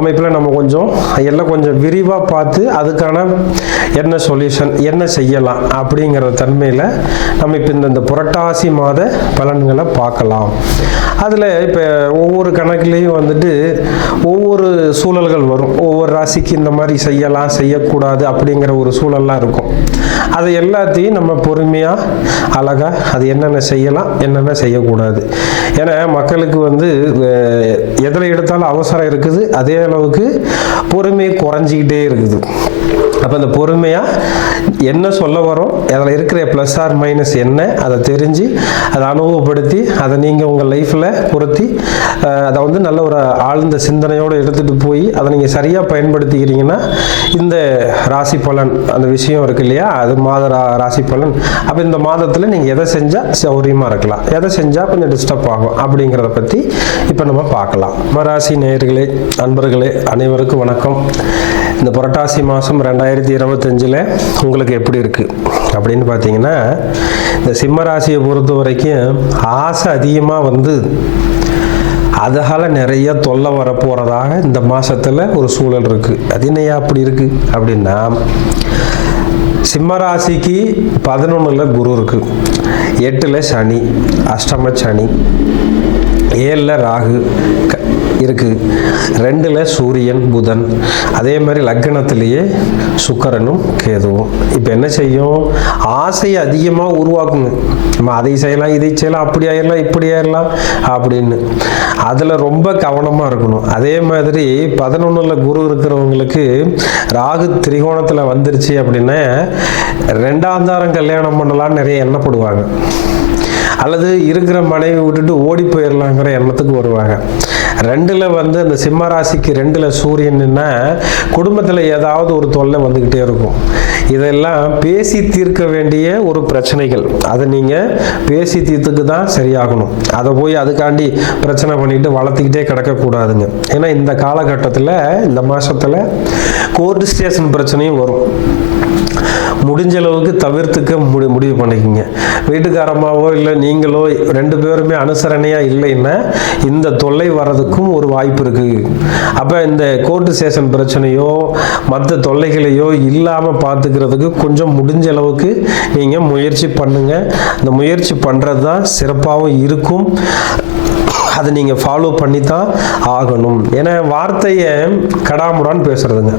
அமைப்பில் நம்ம கொஞ்சம் எல்லாம் கொஞ்சம் விரிவாக பார்த்து அதுக்கான என்ன சொல்யூஷன் என்ன செய்யலாம் அப்படிங்கிற தன்மையில் நம்ம இப்போ இந்த புரட்டாசி மாத பலன்களை பார்க்கலாம். அதில் இப்போ ஒவ்வொரு கணக்குலேயும் வந்துட்டு ஒவ்வொரு சூழல்கள் வரும். ஒவ்வொரு ராசிக்கு இந்த மாதிரி செய்யலாம் செய்யக்கூடாது அப்படிங்கிற ஒரு சூழல்லாம் இருக்கும். அதை எல்லாத்தையும் நம்ம பொறுமையாக அழகாக அது என்னென்ன செய்யலாம் என்னென்ன செய்யக்கூடாது. ஏன்னா மக்களுக்கு வந்து எதில் எடுத்தாலும் அவசரம் இருக்குது அதே அளவுக்கு பொறுமை குறைஞ்சிக்கிட்டே இருக்குது. அப்போ அந்த பொறுமையாக என்ன சொல்ல வரோம்? அதில் இருக்கிற ப்ளஸ் ஆர் மைனஸ் என்ன அதை தெரிஞ்சு அதை அனுபவப்படுத்தி அதை நீங்கள் உங்கள் லைஃப்பில் பொருத்தி அதை வந்து நல்ல ஒரு ஆழ்ந்த சிந்தனையோடு எடுத்துகிட்டு போய் அதை நீங்கள் சரியாக பயன்படுத்திக்கிறீங்கன்னா இந்த ராசி பலன் அந்த விஷயம் இருக்கு இல்லையா? அது மாத ரா- ராசி பலன். அப்போ இந்த மாதத்தில் நீங்கள் எதை செஞ்சால் சௌரியமாக இருக்கலாம். எதை செஞ்சால் கொஞ்சம் டிஸ்டர்ப் ஆகும் அப்படிங்கிறத பற்றி இப்போ நம்ம பார்க்கலாம். மராசி நேயர்களே நண்பர்களே அனைவருக்கும் வணக்கம். இந்த புரட்டாசி மாதம் ரெண்டாயிரத்தி இருபத்தஞ்சில் உங்களுக்கு எப்படி இருக்குது அப்படின்னு பார்த்தீங்கன்னா இந்த சிம்ம ராசியை பொறுத்த வரைக்கும் ஆசை அதிகமாக வந்து அதால் நிறைய தொல்லை வரப்போகிறதாக இந்த மாதத்தில் ஒரு சூழல் இருக்குது அது என்னையா அப்படி இருக்குது அப்படின்னா சிம்ம ராசிக்கு பதினொன்றில் குரு இருக்குது எட்டில் சனி அஷ்டம சனி ஏழில் ராகு க- ரெண்டில் சூரியன் புதன். அதே மாதிரி லக்னத்திலேயே சுக்கரனும் கேதுவும். இப்போ என்ன செய்யும்? ஆசையை அதிகமாக உருவாக்குங்க. நம்ம அதை செய்யலாம் இதை செய்யலாம் அப்படி ஆயிடலாம் இப்படி ஆயிடலாம் அப்படின்னு. அதில் ரொம்ப கவனமாக இருக்கணும். அதே மாதிரி பதினொன்றில் குரு இருக்கிறவங்களுக்கு ராகு திரிகோணத்தில் வந்துருச்சு அப்படின்னா ரெண்டாந்தாரம் கல்யாணம் பண்ணலாம்னு நிறைய எண்ணப்படுவாங்க. அல்லது இருக்கிற மனைவி விட்டுட்டு ஓடி போயிடலாங்கிற எண்ணத்துக்கு வருவாங்க. ரெண்டில் வந்து அந்த சிம்ம ராசிக்கு ரெண்டில் சூரியன்னா குடும்பத்தில் ஏதாவது ஒரு தொல்லை வந்துக்கிட்டே இருக்கும். இதெல்லாம் பேசி தீர்க்க வேண்டிய ஒரு பிரச்சனைகள். அதை நீங்கள் பேசி தீர்த்துக்கு தான் சரியாகணும். அதை போய் அதுக்காண்டி பிரச்சனை பண்ணிட்டு வளர்த்திக்கிட்டே கிடக்கக்கூடாதுங்க. ஏன்னா இந்த காலகட்டத்தில் இந்த மாதத்தில் கோர்ட் ஸ்டேஷன் பிரச்சனையும் வரும். முடிஞ்ச அளவுக்கு தவிர்த்துக்க முடி முடிவு பண்ணிக்கோங்க. வீட்டுக்காரமாவோ இல்லை நீங்களோ ரெண்டு பேருமே அனுசரணையாக இல்லைன்னா இந்த தொல்லை வர்றதுக்கும் ஒரு வாய்ப்பு இருக்குது அப்போ இந்த கோர்ட்டு சேஷன் பிரச்சனையோ மற்ற தொல்லைகளையோ இல்லாமல் பார்த்துக்கிறதுக்கு கொஞ்சம் முடிஞ்ச அளவுக்கு நீங்கள் முயற்சி பண்ணுங்கள் அந்த முயற்சி பண்ணுறது தான் சிறப்பாகவும் இருக்கும். அதை நீங்கள் ஃபாலோ பண்ணி தான் ஆகணும். ஏன்னா வார்த்தையை கடாமுடான்னு பேசுறதுங்க.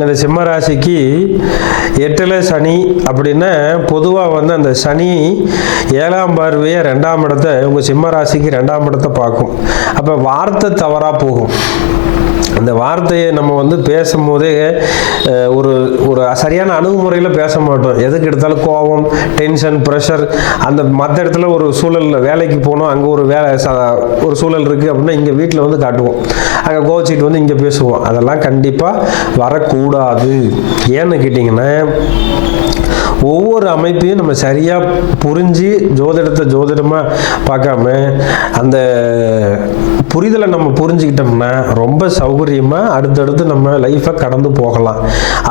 இந்த சிம்ம ராசிக்கு எட்டில் சனி அப்படின்னா பொதுவாக வந்து அந்த சனி ஏழாம் பார்வையை ரெண்டாம் இடத்தை உங்கள் சிம்ம ராசிக்கு ரெண்டாம் இடத்தை பார்க்கும். அப்போ வார்த்தை தவறாக போகும். அந்த வார்த்தையை நம்ம வந்து பேசும்போதே ஒரு ஒரு சரியான அணுகுமுறையில் பேச மாட்டோம். எதுக்கு எடுத்தாலும் கோபம் டென்ஷன் ப்ரெஷர் அந்த மற்ற இடத்துல ஒரு சூழலில் வேலைக்கு போனோம் அங்கே ஒரு வேலை ஒரு சூழல் இருக்குது அப்படின்னா இங்கே வீட்டில் வந்து காட்டுவோம். அங்கே கோச்சிட்டு வந்து இங்கே பேசுவோம். அதெல்லாம் கண்டிப்பாக வரக்கூடாது. ஏன்னு கேட்டிங்கன்னா ஒவ்வொரு அமைப்பையும் நம்ம சரியாக புரிஞ்சு ஜோதிடத்தை ஜோதிடமாக பார்க்காம அந்த புரிதலை நம்ம புரிஞ்சுக்கிட்டோம்னா ரொம்ப சௌகரியமாக அடுத்தடுத்து நம்ம லைஃப்பை கடந்து போகலாம்.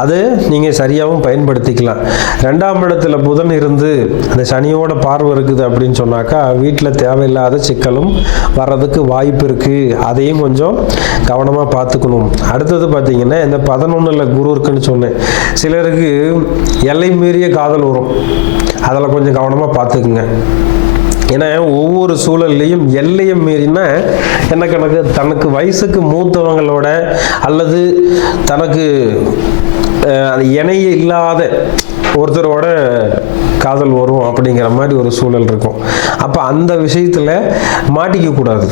அது நீங்கள் சரியாகவும் பயன்படுத்திக்கலாம். ரெண்டாம் இடத்துல புதன் இருந்து அந்த சனியோட பார்வை இருக்குது அப்படின்னு சொன்னாக்கா வீட்டில் தேவையில்லாத சிக்கலும் வர்றதுக்கு வாய்ப்பு இருக்குது அதையும் கொஞ்சம் கவனமாக பார்த்துக்கணும். அடுத்தது பார்த்தீங்கன்னா இந்த பதினொன்றில் குரு இருக்குன்னு சொன்னேன். சிலருக்கு எல்லை மீறிய காதல் வரும். அதில் கொஞ்சம் கவனமாக பார்த்துக்குங்க. ஏன்னா ஒவ்வொரு சூழல்லையும் எல்லையும் மீறினா என்ன கணக்கு? தனக்கு வயசுக்கு மூத்தவங்களோட அல்லது தனக்கு அது இணைய இல்லாத ஒருத்தரோட காதல் வரும் அப்படிங்கிற மாதிரி ஒரு சூழல் இருக்கும். அப்போ அந்த விஷயத்தில் மாட்டிக்க கூடாது.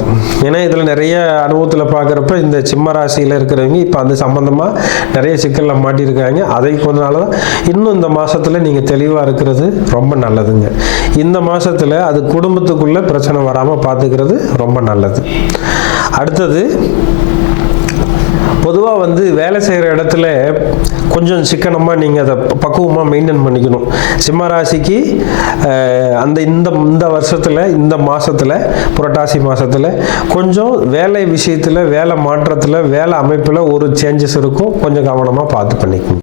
ஏன்னா இதில் நிறைய அனுபவத்தில் பார்க்குறப்ப இந்த சிம்ம ராசியில் இருக்கிறவங்க இப்போ அந்த சம்மந்தமாக நிறைய சிக்கலில் மாட்டியிருக்காங்க அதை கொஞ்ச தான் இன்னும் இந்த மாதத்தில் நீங்கள் தெளிவாக இருக்கிறது ரொம்ப நல்லதுங்க. இந்த மாதத்தில் அது குடும்பத்துக்குள்ளே பிரச்சனை வராமல் பார்த்துக்கிறது ரொம்ப நல்லது. அடுத்தது பொதுவாக வந்து வேலை செய்கிற இடத்துல கொஞ்சம் சிக்கனமாக நீங்கள் அதை பக்குவமாக மெயின்டைன் பண்ணிக்கணும். சிம்ம ராசிக்கு அந்த இந்த இந்த வருஷத்தில் இந்த மாதத்தில் புரட்டாசி மாதத்தில் கொஞ்சம் வேலை விஷயத்தில் வேலை மாற்றத்தில் வேலை அமைப்பில் ஒரு சேஞ்சஸ் இருக்கும். கொஞ்சம் கவனமாக பார்த்து பண்ணிக்கணும்.